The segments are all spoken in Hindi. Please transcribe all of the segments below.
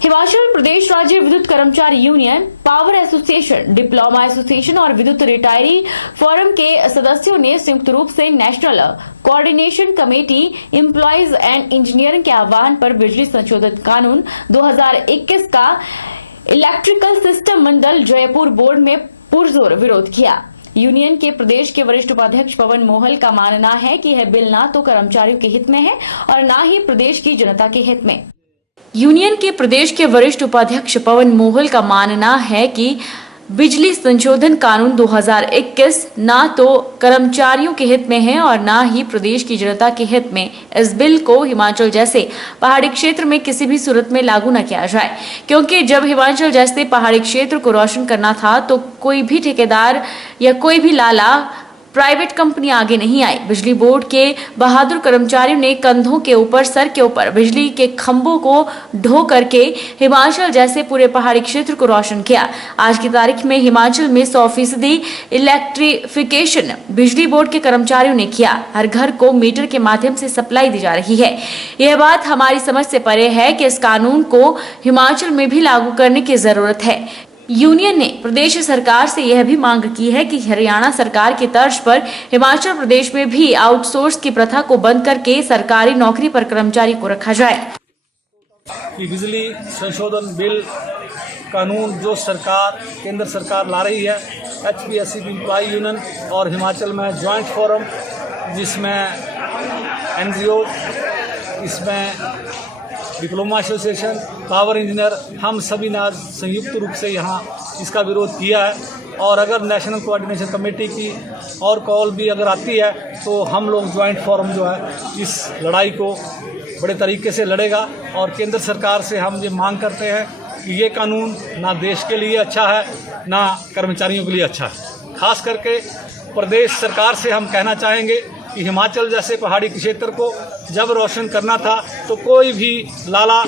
हिमाचल प्रदेश राज्य विद्युत कर्मचारी union, power association, diploma association और विद्युत रिटायरी फोरम के सदस्यों ने संयुक्त रूप से national coordination committee employees and engineering के आह्वान पर बिजली संशोधन कानून 2021 का इलेक्ट्रिकल सिस्टम मंडल जयपुर बोर्ड में पुरजोर विरोध किया। यूनियन के प्रदेश के वरिष्ठ उपाध्यक्ष पवन मोहल का मानना है कि यह बिल ना तो कर्मचारियों के हित में है और न ही प्रदेश की जनता के हित में। यूनियन के प्रदेश के वरिष्ठ उपाध्यक्ष पवन मोहल का मानना है कि बिजली संशोधन कानून 2021 ना तो कर्मचारियों के हित में है और ना ही प्रदेश की जनता के हित में। इस बिल को हिमाचल जैसे पहाड़ी क्षेत्र में किसी भी सूरत में लागू न किया जाए, क्योंकि जब हिमाचल जैसे पहाड़ी क्षेत्र को रोशन करना था तो कोई भी ठेकेदार या कोई भी लाला प्राइवेट कंपनी आगे नहीं आई। बिजली बोर्ड के बहादुर कर्मचारियों ने कंधों के ऊपर, सर के ऊपर बिजली के खंभों को ढो करके हिमाचल जैसे पूरे पहाड़ी क्षेत्र को रोशन किया। आज की तारीख में हिमाचल में 100% इलेक्ट्रिफिकेशन बिजली बोर्ड के कर्मचारियों ने किया। हर घर को मीटर के माध्यम से सप्लाई दी जा रही है। यह बात हमारी समझ से परे है कि इस कानून को हिमाचल में भी लागू करने की जरूरत है। यूनियन ने प्रदेश सरकार से यह भी मांग की है कि हरियाणा सरकार की तर्ज पर हिमाचल प्रदेश में भी आउटसोर्स की प्रथा को बंद करके सरकारी नौकरी पर कर्मचारी को रखा जाए। कि बिजली संशोधन बिल कानून जो सरकार, केंद्र सरकार ला रही है, HPSC एम्प्लॉय यूनियन और हिमाचल में जॉइंट फोरम, जिसमें NGO, इसमें डिप्लोमा एसोसिएशन, पावर इंजीनियर, हम सभी ने आज संयुक्त रूप से यहाँ इसका विरोध किया है। और अगर नेशनल कोऑर्डिनेशन कमेटी की और कॉल भी अगर आती है तो हम लोग जॉइंट फोरम जो है इस लड़ाई को बड़े तरीके से लड़ेगा। और केंद्र सरकार से हम ये मांग करते हैं कि ये कानून ना देश के लिए अच्छा है, ना कर्मचारियों के लिए अच्छा है। खास करके प्रदेश सरकार से हम कहना चाहेंगे कि हिमाचल जैसे पहाड़ी क्षेत्र को जब रोशन करना था तो कोई भी लाला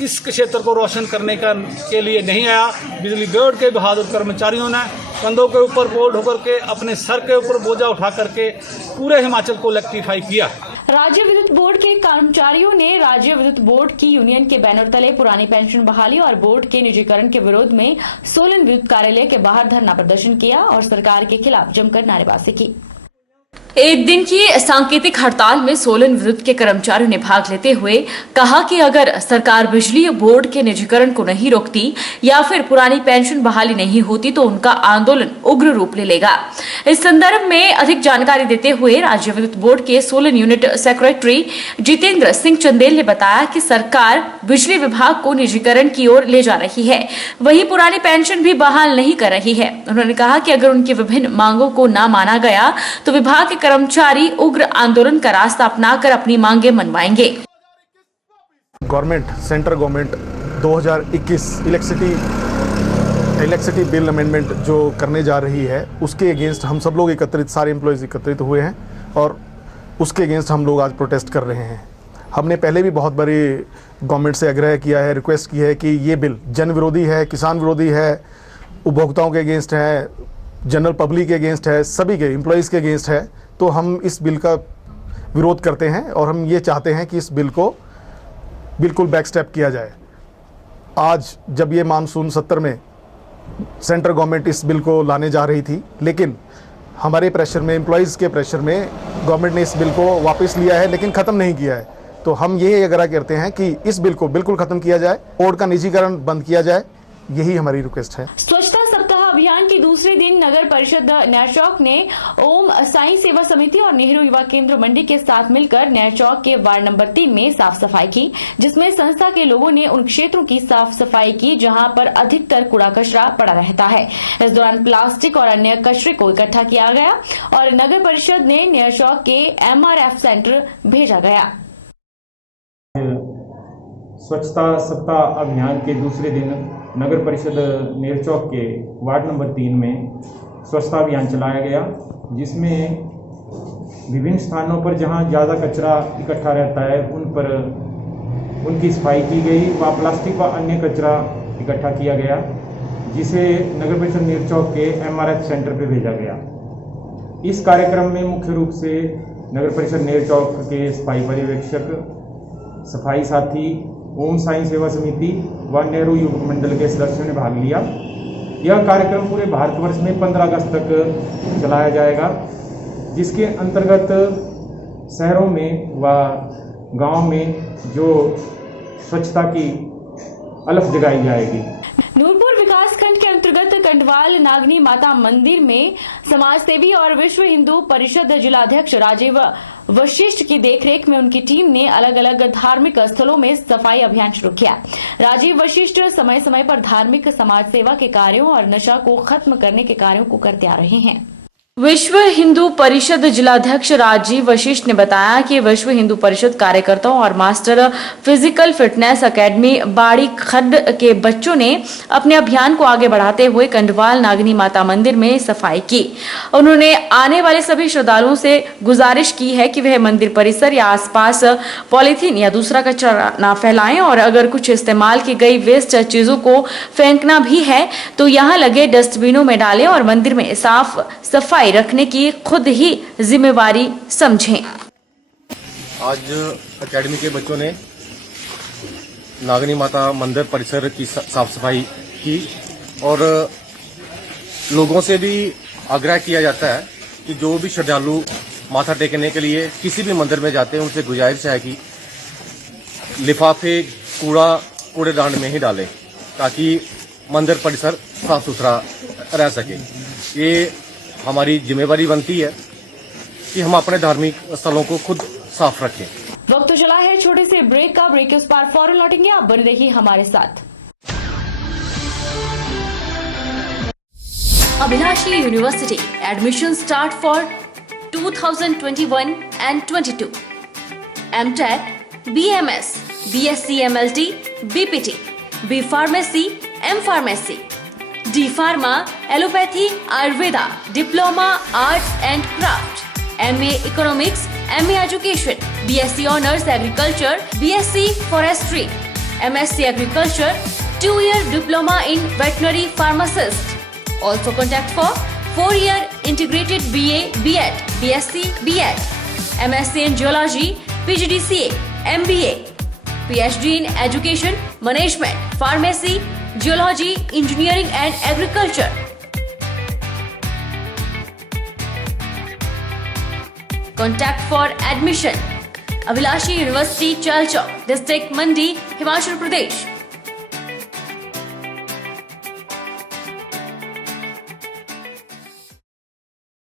इस क्षेत्र को रोशन करने के लिए नहीं आया। बिजली बोर्ड के बहादुर कर्मचारियों ने कंधों के ऊपर बोझ होकर के, अपने सर के ऊपर बोझा उठा करके पूरे हिमाचल को इलेक्ट्रीफाई किया। राज्य विद्युत बोर्ड के कर्मचारियों ने राज्य विद्युत बोर्ड की यूनियन के बैनर तले पुरानी पेंशन बहाली और बोर्ड के निजीकरण के विरोध में सोलन विद्युत कार्यालय के बाहर धरना प्रदर्शन किया और सरकार के खिलाफ जमकर नारेबाजी की। एक दिन की सांकेतिक हड़ताल में सोलन विद्युत के कर्मचारियों ने भाग लेते हुए कहा कि अगर सरकार बिजली बोर्ड के निजीकरण को नहीं रोकती या फिर पुरानी पेंशन बहाली नहीं होती तो उनका आंदोलन उग्र रूप ले लेगा। इस संदर्भ में अधिक जानकारी देते हुए राज्य विद्युत बोर्ड के सोलन यूनिट सेक्रेटरी जितेंद्र सिंह चंदेल ने बताया कि सरकार बिजली विभाग को निजीकरण की ओर ले जा रही है, वही पुरानी पेंशन भी बहाल नहीं कर रही है। उन्होंने कहा कि अगर उनकी विभिन्न मांगों को न माना गया तो विभाग के कर्मचारी उग्र आंदोलन का रास्ता अपनाकर अपनी मांगे मनवाएंगे। Government, central government 2021 electricity bill amendment जो करने जा रही है उसके अगेंस्ट हम सब लोग एकत्रित, सारे एम्प्लॉयज़ एकत्रित हुए हैं और उसके अगेंस्ट हम लोग आज प्रोटेस्ट कर रहे हैं। हमने पहले भी बहुत बड़ी गवर्नमेंट से आग्रह किया है, रिक्वेस्ट की है कि ये बिल जन विरोधी है, किसान विरोधी है, उपभोक्ताओं के अगेंस्ट है, जनरल पब्लिक के अगेंस्ट है, सभी के एम्प्लॉयज़ के अगेंस्ट है। तो हम इस बिल का विरोध करते हैं और हम ये चाहते हैं कि इस बिल को बिल्कुल बैक स्टेप किया जाए। आज जब ये मानसून सत्र में सेंट्रल गवर्नमेंट इस बिल को लाने जा रही थी, लेकिन हमारे प्रेशर में, एम्प्लॉयज़ के प्रेशर में गवर्नमेंट ने इस बिल को वापस लिया है, लेकिन ख़त्म नहीं किया है। तो हम ये आग्रह करते हैं कि इस बिल को बिल्कुल ख़त्म किया जाए, बोर्ड का निजीकरण बंद किया जाए, यही हमारी रिक्वेस्ट है। स्वच्छता सप्ताह अभियान के दूसरे दिन नगर परिषद नया चौक ने ओम साई सेवा समिति और नेहरू युवा केंद्र मंडी के साथ मिलकर नया चौक के वार्ड नंबर 3 में साफ सफाई की, जिसमें संस्था के लोगों ने उन क्षेत्रों की साफ सफाई की जहां पर अधिकतर कूड़ा कचरा पड़ा रहता है। इस दौरान प्लास्टिक और अन्य कचरे को इकट्ठा किया गया और नगर परिषद ने नया चौक के MRF सेंटर भेजा गया। स्वच्छता सप्ताह अभियान के दूसरे दिन नगर परिषद नेर चौक के वार्ड नंबर 3 में स्वच्छता अभियान चलाया गया, जिसमें विभिन्न स्थानों पर जहां ज़्यादा कचरा इकट्ठा रहता है उन पर उनकी सफाई की गई व प्लास्टिक व अन्य कचरा इकट्ठा किया गया, जिसे नगर परिषद नेर चौक के MRF सेंटर पर भेजा गया। इस कार्यक्रम में मुख्य रूप से नगर परिषद नेर चौक के सफाई पर्यवेक्षक, सफाई साथी ओम साई सेवा समिति व नेहरू युवक मंडल के सदस्यों ने भाग लिया। यह कार्यक्रम पूरे भारतवर्ष में 15 अगस्त तक चलाया जाएगा, जिसके अंतर्गत शहरों में व गांव में जो स्वच्छता की अलख जगाई जाएगी। नूरपुर विकास खंड के अंतर्गत कंडवाल नागनी माता मंदिर में समाज सेवी और विश्व हिंदू परिषद जिलाध्यक्ष राजीव वशिष्ठ की देखरेख में उनकी टीम ने अलग अलग धार्मिक स्थलों में सफाई अभियान शुरू किया। राजीव वशिष्ठ समय समय पर धार्मिक समाज सेवा के कार्यों और नशा को खत्म करने के कार्यों को करते आ रहे हैं। विश्व हिंदू परिषद जिलाध्यक्ष राजीव वशिष्ठ ने बताया कि विश्व हिंदू परिषद कार्यकर्ताओं और मास्टर फिजिकल फिटनेस एकेडमी बाड़ी खड्ड के बच्चों ने अपने अभियान को आगे बढ़ाते हुए कंडवाल नागनी माता मंदिर में सफाई की। उन्होंने आने वाले सभी श्रद्धालुओं से गुजारिश की है कि वह मंदिर परिसर या आसपास पॉलीथीन या दूसरा कचरा न फैलाएं और अगर कुछ इस्तेमाल की गई वेस्ट चीजों को फेंकना भी है तो यहाँ लगे डस्टबिनों में डालें और मंदिर में साफ सफाई रखने की खुद ही जिम्मेवारी समझें। आज एकेडमी के बच्चों ने नागनी माता मंदिर परिसर की साफ सफाई की और लोगों से भी आग्रह किया जाता है कि जो भी श्रद्धालु माथा टेकने के लिए किसी भी मंदिर में जाते हैं उनसे गुजारिश है कि लिफाफे कूड़ेदान में ही डालें ताकि मंदिर परिसर साफ सुथरा रह सके। ये हमारी जिम्मेवारी बनती है कि हम अपने धार्मिक स्थलों को खुद साफ रखें। वक्त तो चला है छोटे से ब्रेक का। ब्रेक के उस पार फौरन लौटेंगे, आप बने रहिए हमारे साथ। Abhilashi university admission start for 2021 and 22. MTech, BMS, BSc MLT, BPT, B Pharmacy, M Pharmacy, D Pharma, Allopathy, Ayurveda, Diploma, Arts and Craft, MA Economics, MA Education, BSc Honours Agriculture, BSc Forestry, MSc Agriculture, 2-year Diploma in Veterinary Pharmacist. Also contact for 4-year Integrated BA, BEd, BSc, BEd, MSc in Geology, PGDCA, MBA, PhD in Education, Management, Pharmacy, Geology, Engineering and Agriculture. Contact for admission. Abhilashi University, Chalchok, District Mandi, Himachal Pradesh.